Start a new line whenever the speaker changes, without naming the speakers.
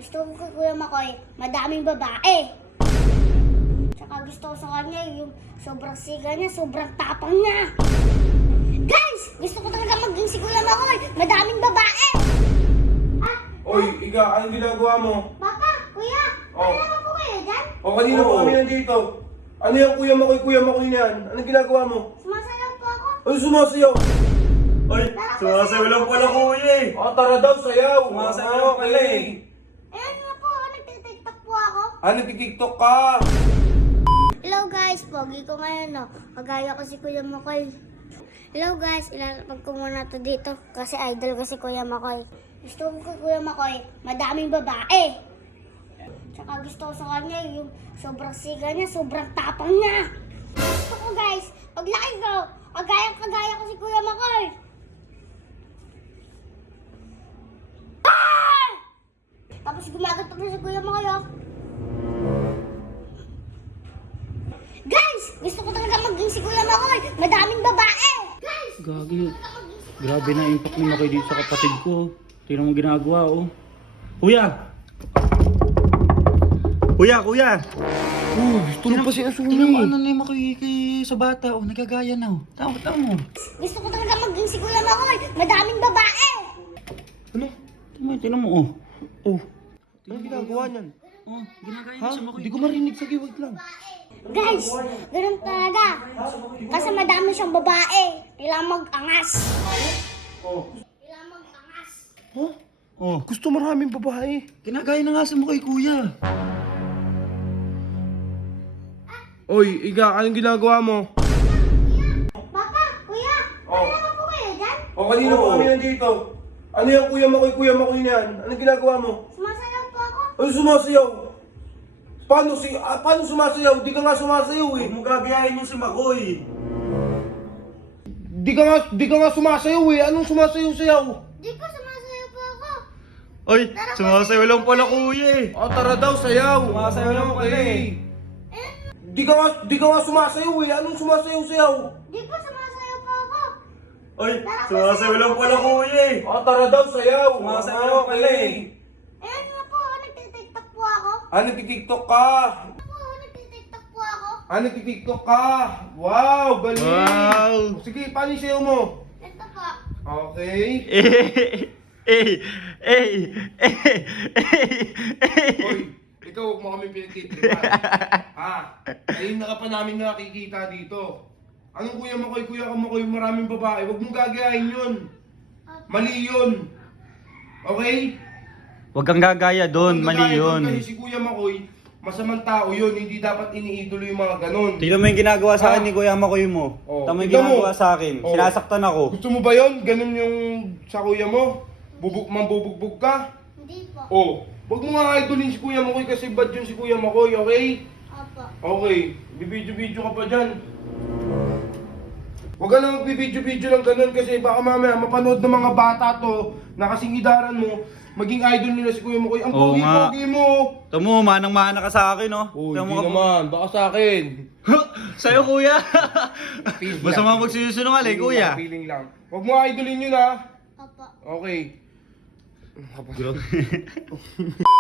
Gusto ko kay Kuya Makoy, madaming babae. Tsaka gusto ko sa kanya yung sobrang siga niya, sobrang tapang niya. Guys, gusto ko talaga maging si Kuya Makoy, madaming babae.
Oy, Iga, anong ginagawa mo?
Papa, Kuya,
Oh.
ano naman po kayo dyan?
O, kanina pa kami nandito. Ano yung Kuya Makoy niyan? Anong ginagawa mo?
Sumasayaw po ako.
Ano sumasayaw?
Ay, sumasayaw lang pala kuya eh.
Tara daw, sayaw.
Sumasayaw pala eh.
Ayan nga po, nagtitiktok po ako.
Nagtitiktok ka.
Hello guys, pogi ko ngayon no. Kagaya ko si Kuya Makoy. Hello guys, ilalapag ko muna to dito kasi idol ko si Kuya Makoy. Gusto ko kay Kuya Makoy, madaming babae. Tsaka gusto ko sa kanya yung sobrang siga niya, sobrang tapang niya. Gusto ko guys, paglaki ko, kagaya ko si Kuya Makoy. Ah! Tapos gumagat pa si Kuya Makoy oh. Guys, gusto ko talaga maging si Kuya Makoy, madaming babae. Guys,
Gagi. Grabe na impact ni Makoy dito sa kapatid ko. Tingnan mo ginagawa oh. Kuya! Kuya!
Tulog pa si Asumi.
Tingnan mo ano na yung Makoy sa bata oh. Nagagaya na oh. Tama mo.
gusto ko talaga maging si Kuya Makoy, madaming babae.
Ano?
Tingnan mo oh. Oh.
Anong ginagawa niyan?
Oh, ginagaya
Ha?
na si Makoy.
Hindi ko marinig. Sige, wait lang.
Guys, ganun talaga. Kasi madami siyang babae. Kailangan mag-angas. Kailangan mag-angas.
Ha?
Oh,
Gusto maraming babae.
ginagaya na nga sa Makoy kuya.
Oy, Iga, anong ginagawa mo?
Papa, Kuya,
Oh.
ano naman po kayo dyan?
O, kanina pa kami nandito. Ano yung Kuya Makoy niyan? Anong ginagawa mo?
Sumasayaw po ako.
Ano sumasayaw? Paano sumasayaw? Di ka nga sumasayaw eh.
Huwag mo gagayahin yung si Makoy.
Di ka nga sumasayaw eh. Anong sumasayaw-sayaw?
Di po, sumasayaw po ako.
Ay, sumasayaw lang pala kuya eh.
Tara daw, sayaw.
Sumasayaw lang pala eh.
Di ka nga sumasayaw eh. Anong sumasayaw-sayaw?
Di po, sumasayaw po ako.
Ay, sumasayaw lang pala kuya eh.
Tara daw, sayaw.
Sumasayaw lang pala eh.
Ayan nga po, nagtitiktok po ako.
Nagtitiktok ka.
Nagtitiktok po ako.
Nagtitiktok ka. Wow, galing.
Wow.
Sige, paano yung sayaw mo?
Ito po.
Okay. Hoy, ikaw huwag mo kami pinagtitripan. Ayun na ka pa namin nakikita dito. Anong Kuya Makoy, maraming babae. Huwag mong gagayahin yun. Mali yun. Okay?
Huwag kang gagaya doon,
Huwag
mali
gagayahin
yun.
Kasi si Kuya Makoy, masamang tao yun. Hindi dapat iniidolo yung mga ganon.
Tignan mo yung ginagawa sa akin ni Kuya Makoy mo.
Oh,
Tama yung
tignan mo.
ginagawa sa akin.
Oh.
Sinasaktan ako.
Gusto mo ba yun? Ganon yung sa kuya mo? Mambubugbog ka?
Hindi po.
Oh, huwag mo nga idolin si Kuya Makoy kasi bad yun si Kuya Makoy, okay?
Opo.
Okay, bibidyo-video ka pa dyan. Huwag ka lang magbibidyo-video lang ganun kasi baka mamaya mapanood ng mga bata to na kasing idaran mo, maging idol nila si Kuya Makoy. Ang
Oo nga.
pogi-pogi mo!
Tamo, manang-mana ka sa akin, oh.
Oh,
Tignan
hindi
mo ka-
naman. Baka sa akin.
Sa'yo, kuya.
Feeling
Basta
lang.
mga magsisinungaling, kuya.
Feeling lang. Huwag mo idolin yun ha.
Opo.
Okay.